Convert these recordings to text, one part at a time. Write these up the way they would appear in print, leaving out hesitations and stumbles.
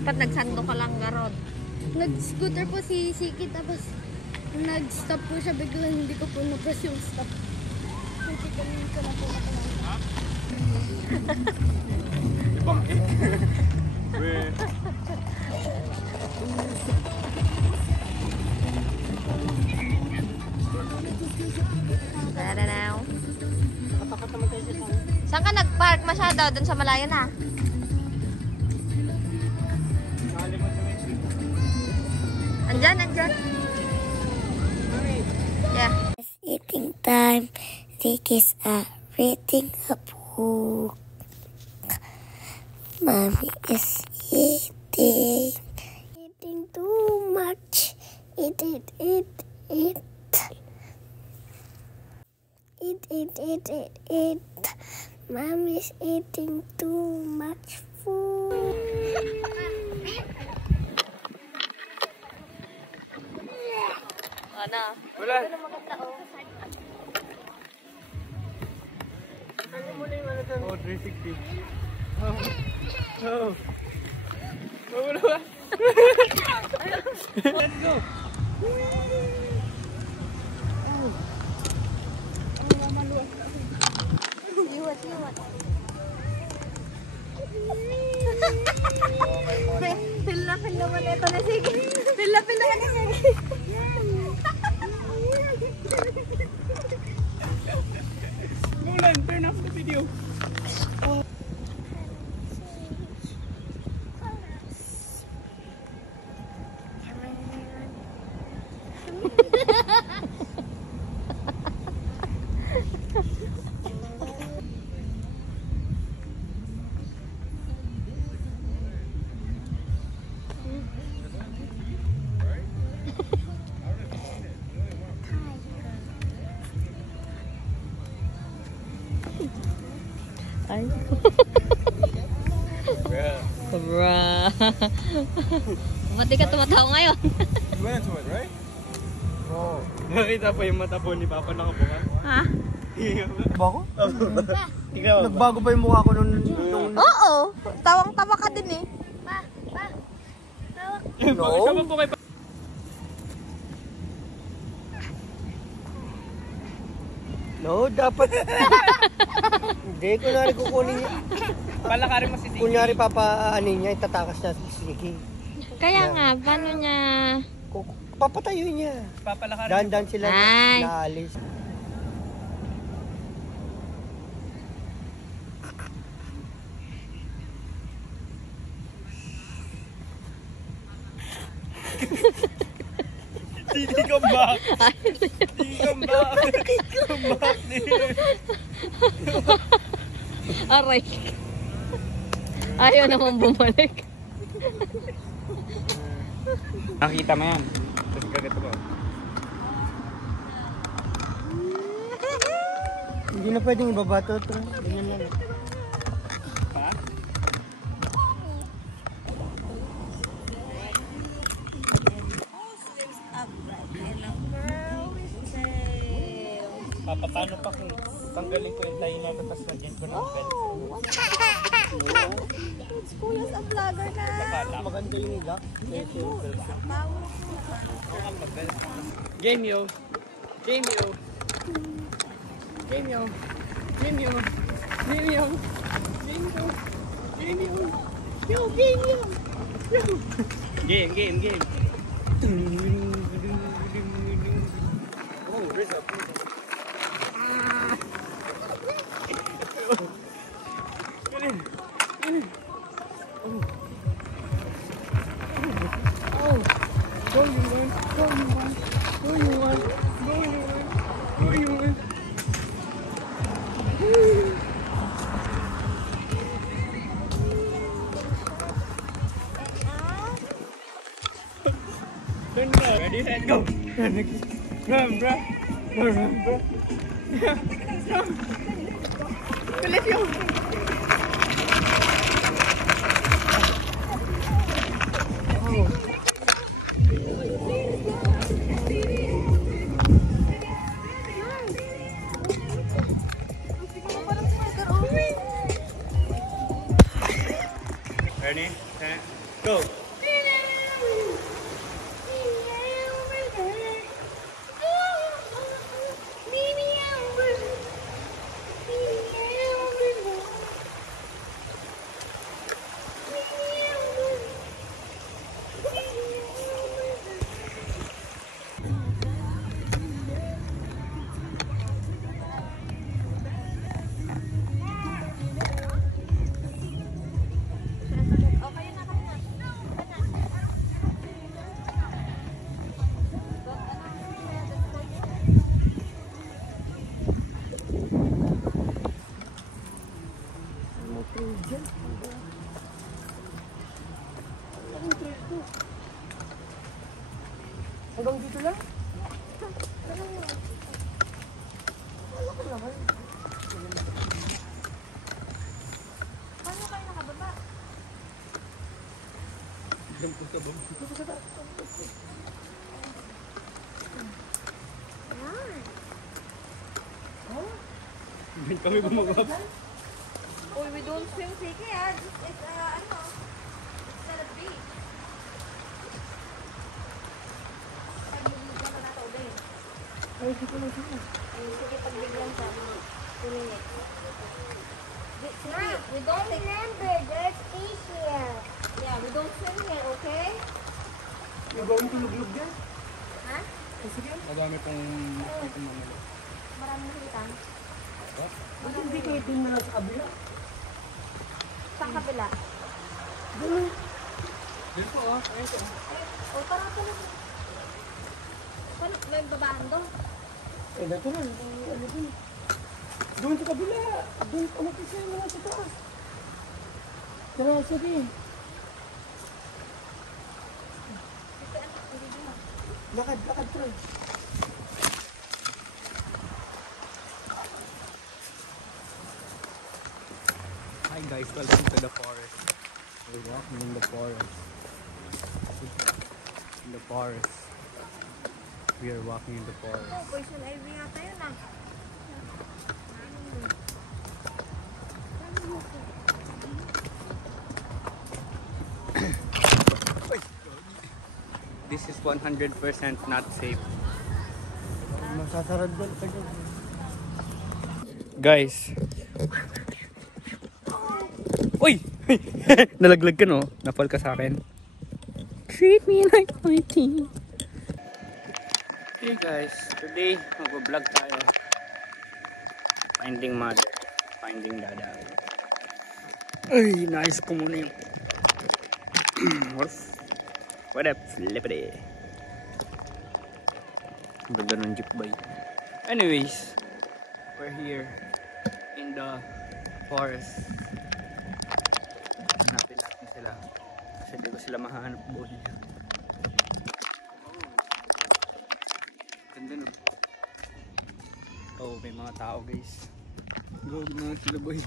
Dapat nagsando ka lang garod. Nag-scooter po si Siki, tapos nag-stop po siya bigla, hindi ko po na-press yung stop. Kasi kanina ko na po nakalala. Ibang Tara now. Saan ka nag-park masyado? Doon sa malayo na. Andyan, andyan. Yeah. It's eating time. The kids are reading a book. Mommy is eating. Eating too much. Eat. Mommy's eating too much food. Ano? Wala. Oh, 360. Oh. Wala ba? Let's go. Liwat. Feel naman ito na sige. Feel naman na sige. Mulan, turn off the video. Ay. Bruh. Ba't di ka tumatawa ngayon? You went to it, right? Oh. Nakita pa yung mata po ni Papa nakabukan? Ha? Ba ako? Nagbago pa yung mukha ko nung... Oo. Tawang-tawa ka din eh. Bakit po kay No, dapat... Hindi, kunwari kukunin niya. palakarin mo si Tiki? Kunyari papaanin niya, itatakas niya si Siki. Kaya nga, paano niya... Papatayuin niya. Papalakarin. Dahan-dahan sila Ay. naalis. Tiki, come back. Tiki, come back. Come back, Tiki. Aray. Ayaw naman bumalik. Nakita mo yan. Tapos gagata mo. Hindi na pwedeng ibaba ito. Ganyan lang. Pa? Papa, paano pa kung tanggalin ko yung tayo na ito tapos lagyan ko ng belt? Kuya sa vlogger na. Maganda yung lock. Game yo. Game yo. Game yo. Game yo. Game yo. Game yo. Game yo. Yo, game yo. Yo. Game. Oh, there's a... Ready, set, go! Run, bro! Run, bro! Bilis yun! Ready, set, go! Hanggang dito lang? Paano kayo nakababa? Diyan po sa baba. Diyan kami bumaba. Oh, we don't swim, sige ah. It's ano, it's not a beach. Ay, bigyan na nato ulit. Ay, dito lang siya. Ay, sige, pagbigyan sa 2 minutes. Sige, we don't take... Remember, there's fish here. Yeah, we don't swim here, okay? You're going to luglug din? Ha? Ay, sige. Madami pong mamalo. Maraming nakita. Ba't hindi kayo din na lang sa kabila? Sa kabila. Diyan po oh. Ayun po. Oh, parang pala. Paano? May babaan doon? Eh, dito lang. Ano din? Doon sa kabila. Doon, umakis yan mga sa taas. Tara, sige. Lakad, lakad, try. Hi guys, welcome to the forest. We're walking in the forest. In the forest. We are walking in the forest. Oh, poison ivy yata yun ah. This is 100% not safe. Masasarad doon. Guys. Uy! Nalaglag ka no? Napal ka sa akin. Treat me like my king. Hey guys, today mag-vlog tayo. Finding mother, finding dada. Ay, nice ko muna yung what up, flippity. Ang ganda ng jeep bay. Anyways, we're here in the forest. Hanapin natin sila kasi di ko sila mahanap buhay. Ganda nun. Oh, may mga tao guys. Go na sila boy.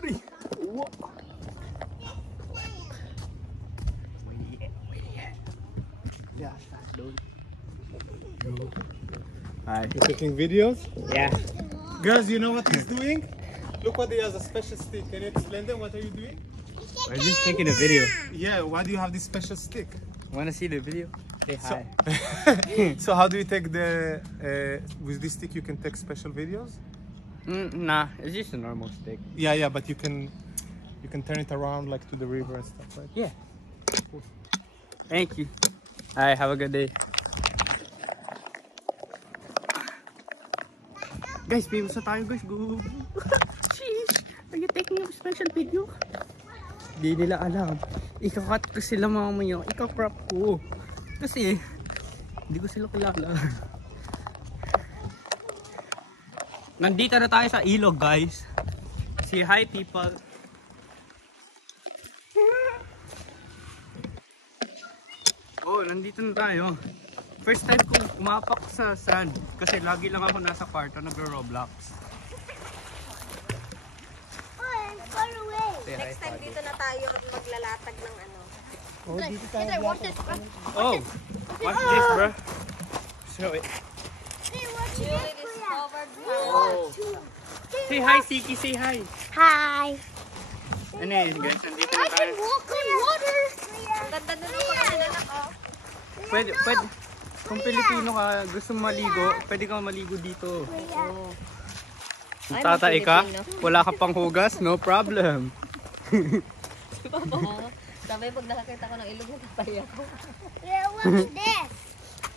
Aray! Uwa! Yeah, that's dope. Hi. You're taking videos? Yeah. Guys, you know what he's doing? Look what he has, a special stick. Can you explain them? What are you doing? We're just taking a video. Yeah, why do you have this special stick? Wanna see the video? Say So, hi. so how do you take the, with this stick you can take special videos? Nah, it's just a normal stick. Yeah, but you can turn it around like to the river and stuff, right? Yeah. Thank you. Alright, have a good day. Guys, famous na tayo guys. Go. Sheesh. Are you taking a special video? Di nila alam. Ikakat ko sila mamaya. Ika-crop ko. Kasi, hindi ko sila kilala. Nandito na tayo sa ilog guys. Say hi people. Oh, nandito na tayo. First time kong umapak sa sand kasi lagi lang ako nasa kwarto nagro-Roblox. Say hi, Next time dito na tayo maglalatag ng ano. Oh, dito tayo. Watch this, bro. Oh, what's this, bro? Show it. Newly discovered Oh. Say hi, Siki. Say hi. Hi. Ano yun, guys? Nandito na tayo. Walk on water. Ang ganda nun ang pagkakalanak oh. Pwede. Kung Pilipino ka, gusto maligo, pwede kang maligo dito. Kung tatay ka, wala ka pang hugas, no problem. Sabi pag nakakita ko ng ilog, natatayo ako. Yeah, watch this.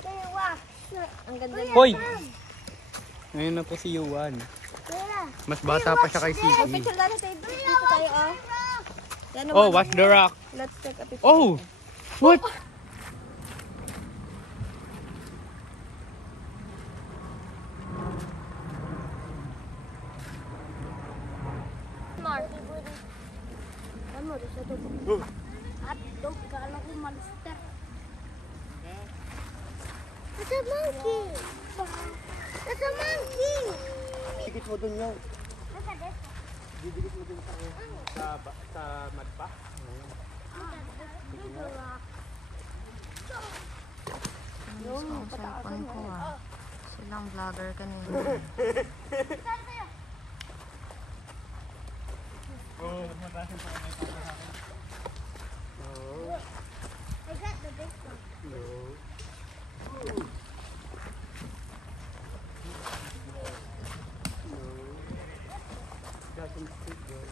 Yeah, watch. Ang ganda nun. Hoy! Ngayon na po si Yuan. Yeah. Mas bata pa siya kay Oh, Siki. picture tayo dito tayo oh. Yan, Oh, watch the rock. Let's take a picture. Oh! What? Mar. Ano, sa to. At dog kala ko monster. It's a monkey. It's a monkey. Dikit mo dun yun. Look at this. Didikit mo dun sa madpa. Big rock. Ang cellphone ko ah. Silang vlogger kanina. I got the big one. Doesn't stick though.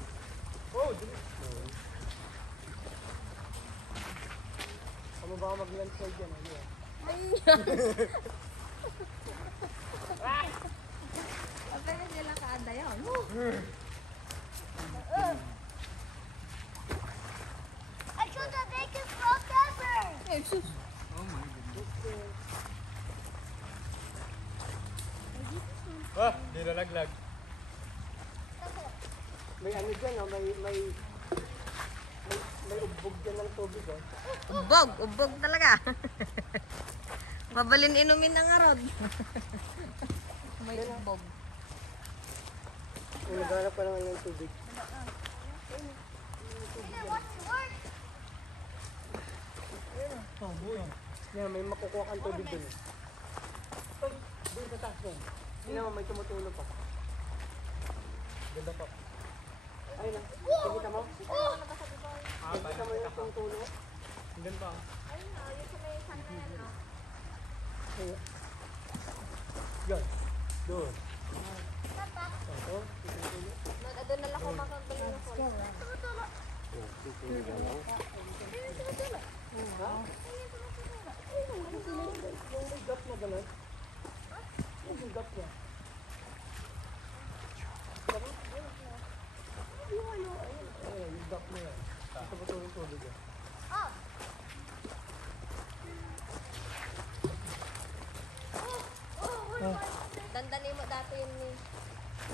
Ano ba ako mag-landslide dyan? Ano yan? Kapag sila kaanda yun. I saw the biggest rock ever. Ah, di nalaglag. May ano dyan, oh, may ubbog dyan ng tubig, oh. Ubog talaga. Mabalin inumin ng arod. May ubog. May naghanap pa naman ng tubig. Yan, may makukuha kang tubig dun, eh. Ay, dun sa taas yan. Hindi naman, may tumutulo pa. Ganda pa. Ay na, nakikita mo? Nakikita mo yung tumutulo? Hindi pa. Yan, doon. Doon na lang ako makakabali ng phone. Yung gap na gano'n? Yung gap niya. Ayun, yung gap na yan. Ito ba ito yung tubig yan? Dandanin mo dati yun ni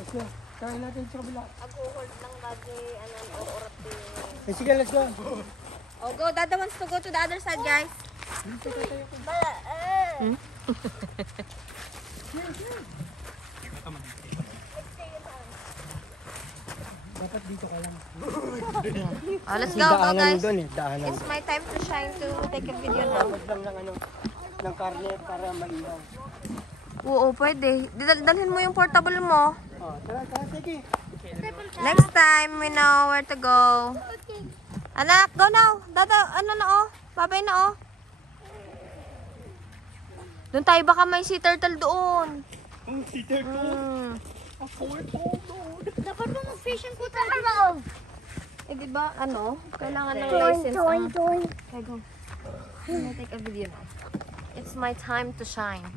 Okay, kain natin sa kabila.Ag-hold lang lagi or-orot din. Eh, sige, let's go. Oh, go. Dada wants to go to the other side, guys. Dapat dito ka lang. Oh, let's go, guys. doon eh, daanan. It's my time to shine to take a video now. Tapos lang ng ano, ng karne para maihaw. Oo, pwede. Dalhin mo yung portable mo. Oh, tara, sige. Next time, we know where to go. Anak, go now. Dada, ano na oh. Babay na oh. Doon tayo, baka may sea turtle doon. Oh, si Turtle. Dapat mo mag-fishing ko tayo. Eh, di ba, ano? Kailangan ng license. Okay, go. Let me take a video now. It's my time to shine.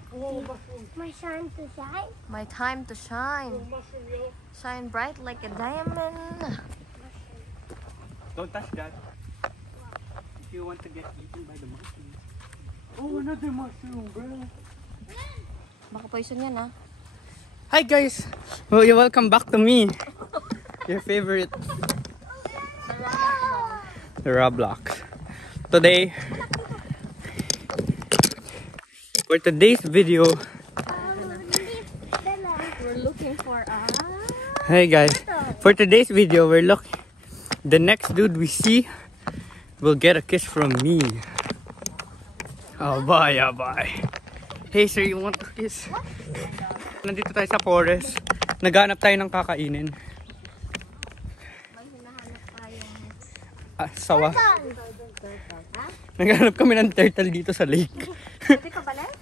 My son to shine. My time to shine. Shine bright like a diamond. Don't touch that. If you want to get eaten by the monkey. Oh, another mushroom, bro. Baka poison yan, ah. Hi guys! Well, you welcome back to me. Your favorite. The Roblox. Today, for today's video, We're looking for a... hey guys, for today's video, we're looking. The next dude we see will get a kiss from me. Oh bye, oh bye. Hey sir, you want a kiss? Nandito tayo sa forest. Naghanap tayo ng kakainin. May hinahanap tayong... Sawa. Naghanap kami ng turtle dito sa lake. Pwede ka balik?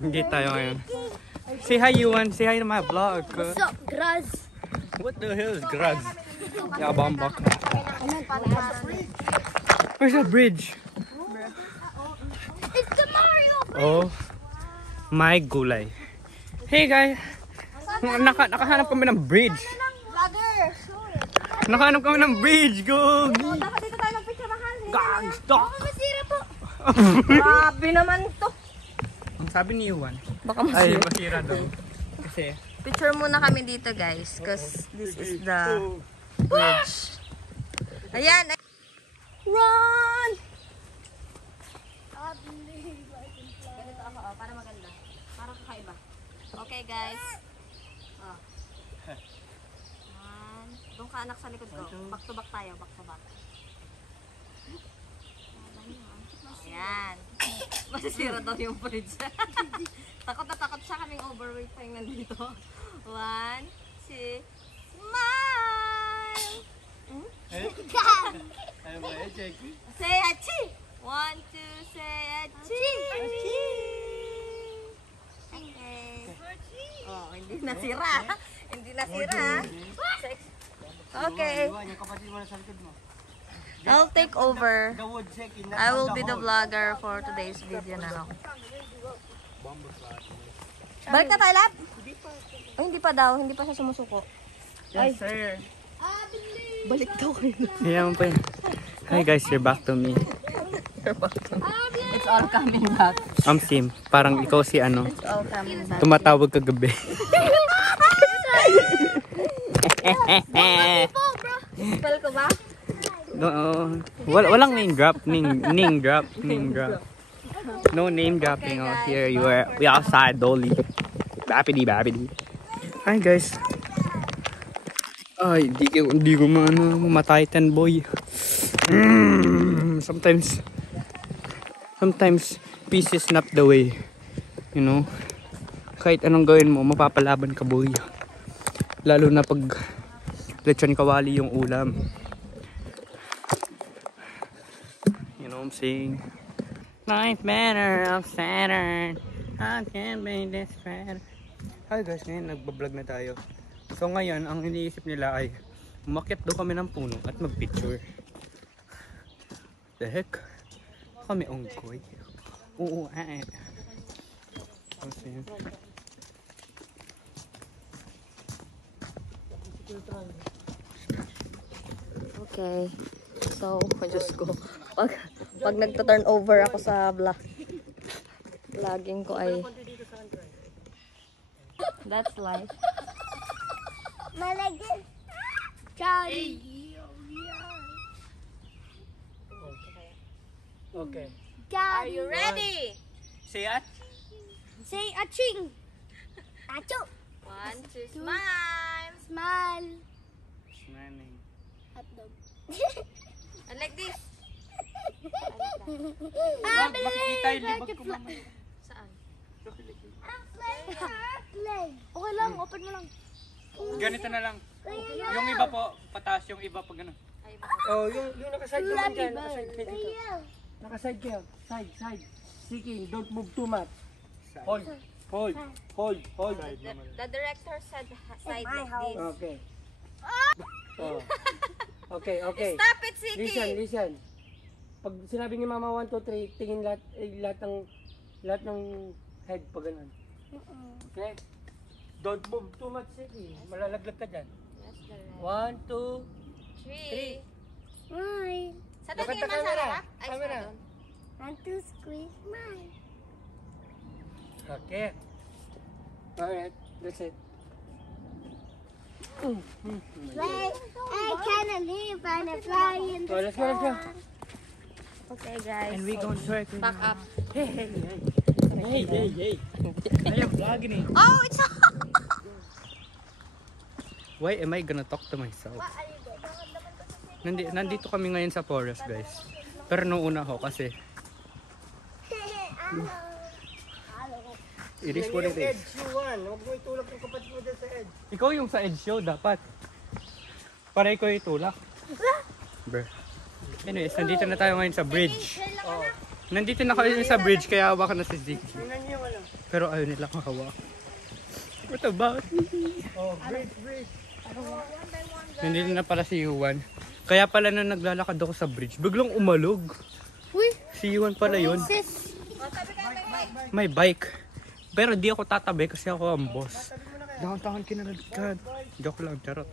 Hindi tayo ngayon. Say hi, Yuan. Say hi to my vlog. What's up, Graz? What the hell is grass? Yabambak. Patparan. Where's the bridge? It's the Mario. Oh, my gulay. Hey guys. Nakahanap kami ng bridge. Vlogger! Nakahanap kami ng bridge. Go! Dapat dito tayo magpicturahan. Gang, stop! Masira po. Grabe naman to. Ang sabi ni Yuan. Baka Ay, masira. masira daw. Kasi, Picture muna kami dito, guys. Because this is the bridge. Ayan. Run! Ganito ako, oh, para maganda. Para kakaiba. Okay, guys. Oh. Doon ka anak sa likod ko. Back to back tayo, back to back. Ayan. Masisira daw yung fridge. Takot na takot siya, kaming overweight pa yung nandito. 1, 2, smile! Ano ba eh, check? Say achi! 1, 2, say achi! Okay. Oh, hindi nasira. Hindi nasira. Okay. Yung kapatid mo na sa likod mo. I'll take over. The wood shaking. I will be the vlogger for today's video na ako. Balik na tayo, Lab? Ay, hindi pa daw. Hindi pa siya sumusuko. Yes, sir. Balik daw kayo. Ayan pa yun. Hi guys, you're back to me. It's all coming back. Sim, parang ikaw si ano, It's all coming back. tumatawag kagabi. Spell ko ba? Walang name drop, name drop. No name dropping out here. We outside Dolly. Babidi. Hi guys. Ay, hindi ko mamatay ten boy. Sometimes peace is not the way. You know? Kahit anong gawin mo, mapapalaban ka boy. Lalo na pag lechon kawali yung ulam. You know what I'm saying? Ninth manner of Saturn. I can't make this better. Hi guys, ngayon nagbablog na tayo. So ngayon, ang iniisip nila ay umakyat daw kami ng puno at magpicture. The heck? Kami ongkoy. Oo, Okay. So, Diyos ko. Pag nagta-turn over ako sa vlogging ko ay that's life. Malagyan. Charlie. Okay. Are you Ready? Say at? Say aching. Acho. 1, 2, smile. Smile. Smiling. Hotdog. And like this. Wag, makikita yung libag ko mamaya. Saan? Okay lang, open mo lang. Ganito na lang. Yung iba po, pataas yung iba pag ano. Oh, yung nakaside naman dyan. Nakaside kayo dito. Nakaside kayo. Side. Seeking, don't move too much. Hold. The director said side like this. Okay. Oh. Okay. Stop it, Siki! Listen. Pag sinabi ni Mama 1, 2, 3, tingin lahat ng head pag ganun. Okay? Don't move too much, Siki. Malalaglag ka dyan. Yes, direct. 1, 2, 3. Smile. Sa Dapat tingin na man sa camera. harap? Ay, Camera. sa doon. And to squeeze smile. Okay. Alright, that's it. I can live and fly in the Let's go. Okay, guys. And we gonna twerk. Back up. Hey. I am vlogging it. Oh, it's Why am I gonna talk to myself? Nandito kami ngayon sa forest guys. Pero nung una ako kasi it is what it is. Edge you one. Huwag mo itulak yung kapatid mo dyan sa edge. Ikaw yung sa edge show dapat. Para ikaw itulak. Bruh. Anyways, nandito na tayo ngayon sa bridge. Nandito na kami sa bridge kaya hawak na si Ziggy. Tingnan niyo wala. Pero ayaw nila makahawak. What about me? Oh, bridge. Nandito na pala si Yuan. Kaya pala na naglalakad ako sa bridge, biglang umalog. Si Yuan pala yun. May bike. Pero di ako tatabi kasi ako ang boss. Dahan-dahan kinalagkad. Joke lang, charot.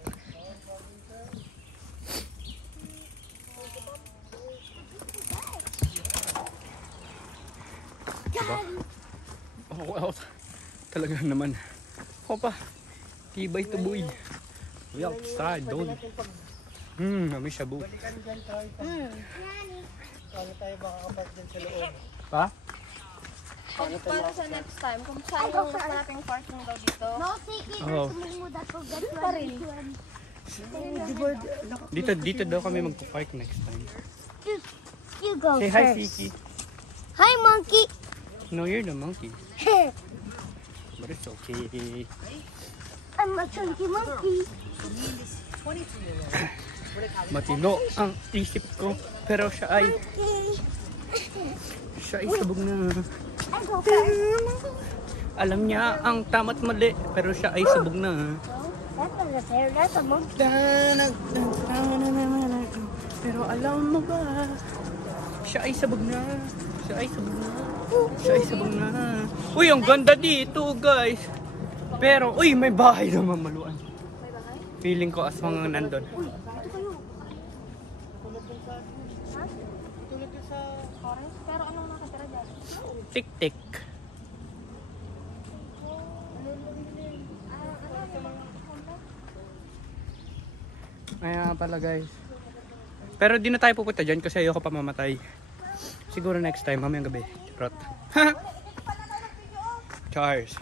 Diba? Ako talaga naman. Ako pa. Tibay to boy. We outside, don't. May shabu. Balikan dyan tayo. Paano tayo makakapat dyan sa loob? Pa? Para sa next time, kung saan yung mas malaking parking daw dito. No, Siki, Oo. sumuda ko. That's why Dito daw kami magpo-park next time. you go Say hi, Siki. Hi, monkey. No, you're the monkey. But it's okay. I'm a chunky monkey. Matino ang isip ko. Pero siya ay sabog na. I go first. Alam niya ang tama't mali. Pero siya ay sabog na. That's not a bear. That's a monkey. Pero alam mo ba? Siya ay sabog na. Siya ay sabog na. Siya ay sabog na. Uy, ang ganda dito, guys. Pero, uy, may bahay naman maluan. Feeling ko aswang ang nandun. Pero anong nakatira dyan? Tik-tik. Kaya pala, guys. Pero di na tayo pupunta dyan kasi ayoko pa mamatay. Siguro next time, mamayang gabi. Charot. Chars.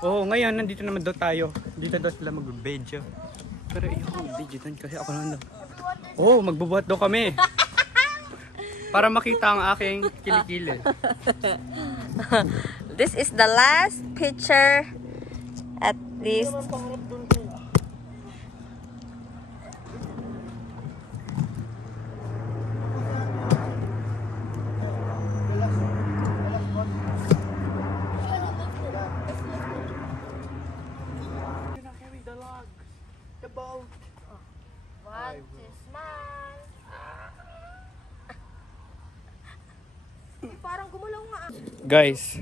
Oo, ngayon, nandito naman daw tayo. Dito daw sila mag-video. Pero ayoko mag-video doon kasi ako naman daw. Oo, magbubuhat daw kami. Para makita ang aking kilikili. This is the last picture at least. What is smile? Parang gumalaw nga. Guys.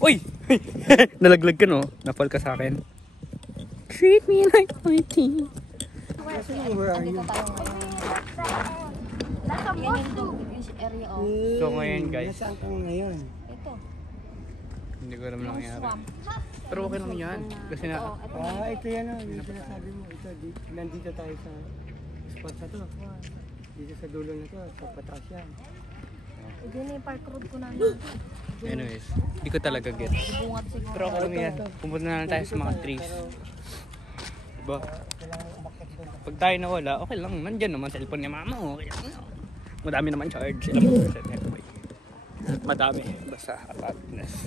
Uy! Nalaglag ka, no? Napal ka sa akin. Treat me like my king. Where are you? That's a Yan monkey. yung area of So ngayon, guys. Nasaan ka ngayon? ito. Hindi ko alam na nangyari. Swamp. Pero okay lang yan. Kasi na... Ito yan o. Yung sinasabi mo. Ito, nandito tayo sa spot na to. Dito sa dulo na to. Sa pataas yan. Yun na yung park road ko namin. Anyways, hindi ko talaga get. Bungat siguro. Pero okay lang yan. Pumunta na lang tayo sa mga trees. Diba? Pag tayo nawala, okay lang. Nandyan naman cellphone ni mama. Okay lang. Madami naman charge. Ilang percent anyway. Madami. Basta apartness.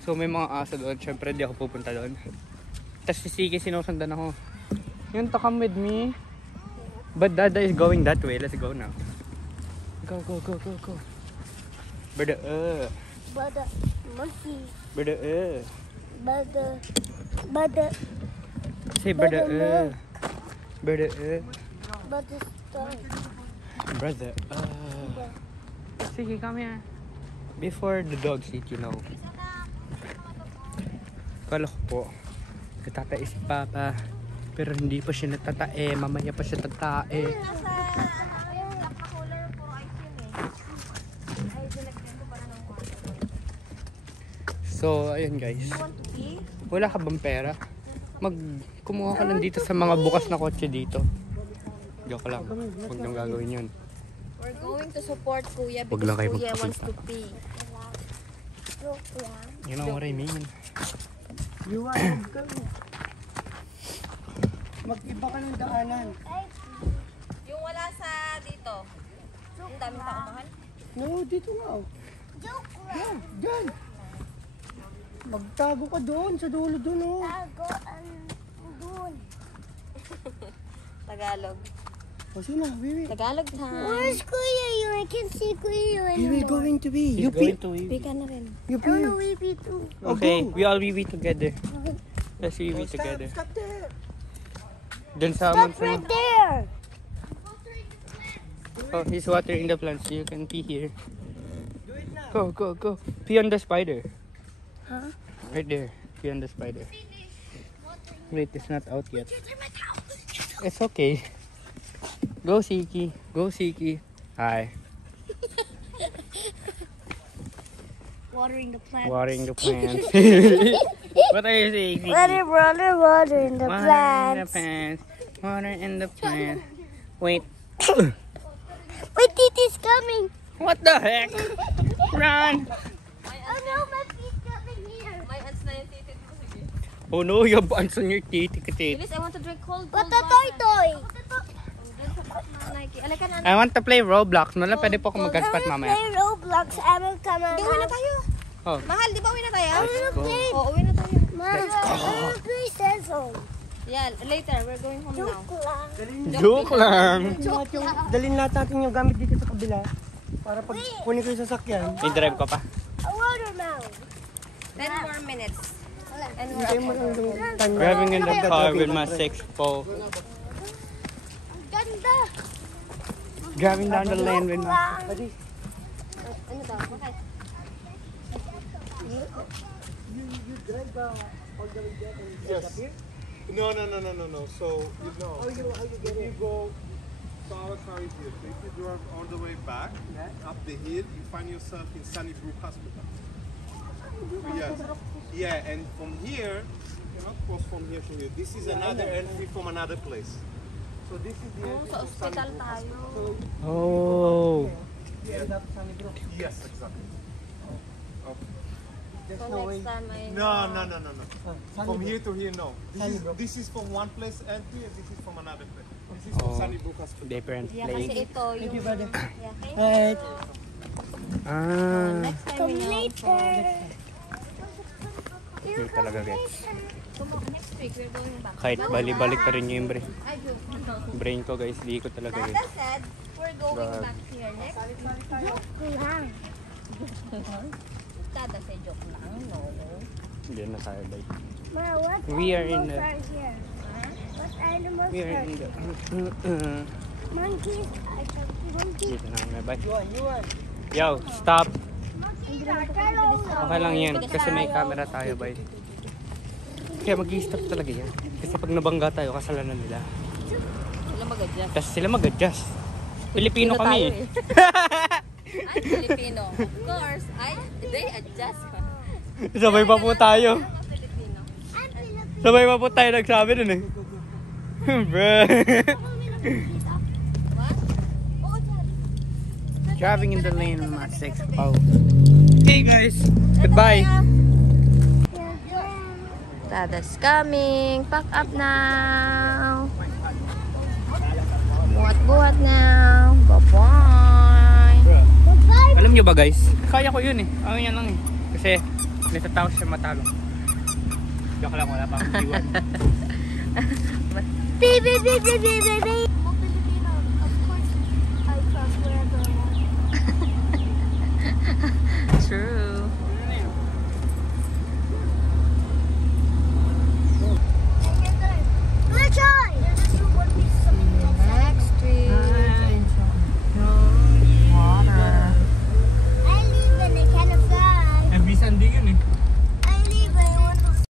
So may mga aso doon. Siyempre di ako pupunta doon. Tapos si Siki sinusundan ako. Yun, to come with me. But Dada is going that way. Let's go now. Go, go, go, go, go. Brother, But the monkey. brother, But the say brother, brother, but the star. brother, Sige, come here. Before the dogs eat, you know. Kala ko po, natatae si Papa. Pero hindi pa siya natatae. Mamaya pa siya tatae. Nasa nakakular, puro ice yun eh. Ay, dinagyan ko para ng water. So, ayun guys. Want to pee? Wala ka bang pera? Kumuha ka lang dito sa mga bukas na kotse dito. Joke lang. Huwag nang gagawin yun. We're going to support Kuya Huwag lang because kayo Kuya wants magpakita. to pee. You know what I mean? Iwan ka. Mag-iba ka ng daanan. Yung wala sa dito. Ang daming tao mahal. No, dito nga. Yan, dyan. Magtago ka doon, sa dulo doon oh. Doon. Tagalog. O sige na, Wiwi. Tagalog time. Where's Kuya Yun? I can see Kuya Yun. Wiwi going to be. He's You pee. going to Pee ka na rin. You I want to pee. wee too. Okay, go. we all wee together. Let's wee Stop, together. stop there. Dun sa Stop monsoon. right there. Oh, he's watering the plants so you can pee here. Go, go, go. Pee on the spider. Huh? Right there. Pee on the spider. Wait, it's not out yet. It's okay. Go, Siki. Go, Siki. Hi. Watering the plant. Watering the plants. What are you saying, Siki? Water, water, water in the Water in the plants. plants. Water in the plant. Wait. Wait, it is coming. What the heck? Run! Oh no, my feet got in here. May ants na yung titit ko. Sige. Oh no, you have ants on your titi. Bilis, I want to drink cold What cold the toy? Nike. Alika na. I want to play Roblox. Wala, pwede po ako mag-hotspot mamaya. Play Roblox. I will come out. Uwi na tayo. Oh, Mahal, di ba uwi na tayo? let's go. Oo, uwi na tayo. Mom, I will play Sizzle. Yeah, later. We're going home now. Joke lang. Dalhin natin yung gamit dito sa kabila. Para pag kunin ko yung sasakyan. I-drive ko pa. A watermelon. 10 more minutes. And Hintay mo lang yung time na. Driving in the car with my 6-4. Ganda. Driving down the lane with my... ano daw? Okay. Yes. No. So you know, if you go, so our car is here. So if you drive all the way back up the hill, you find yourself in Sunnybrook Hospital. Yes. Yeah, and from here, you cannot cross from here to here. This is another entry from another place. So this is the entry Sa from ospital Sunnybrook tayo. Hospital. Oh. Yes, exactly. So next time I... No. From here to here, no. This is from one place entry, and this is from another place. This is from Oh. Sunnybrook Hospital. Different Yeah, kasi place. ito yung... Yeah, thank Right. Ah. Next time Come we know. later. Yun talaga guys. Next week, we're going back. Kahit bali-balik ka rin yung brain. I do. Brain ko guys, di ko talaga guys. Tata said, we're going back here next week. Tata said, joke lang, no. Hindi na tayo guys. Ma, what We are in animals the- are here? What animals We are are in the... here? Monkeys. I can see monkeys. Dito na kami, bye. Yo, stop. Monkeys are turtles. Okay lang yan, kasi may camera tayo, bye. Kaya mag-i-stop talaga yan. Kasi pag nabangga tayo, kasalanan nila. Sila mag-adjust. Tapos sila mag-adjust. Pilipino Tayo kami eh. I'm Filipino. Of course, they adjust. Sabay pa po tayo. I'm a Filipino. Sabay pa po tayo nagsabi dun eh. Bro. What? Oo, dyan. Driving in the lane with my 6-4. Hey guys, goodbye. Tada's coming. Pack up now. Buhat-buhat now. Bye-bye. Alam nyo ba guys, kaya ko yun eh. Ano yan lang eh. Kasi natatakot siya matalo. Joke lang, wala pa akong iwan. Baby, baby, baby, baby. I'm a Filipino. Of course, I cross wherever I want. True.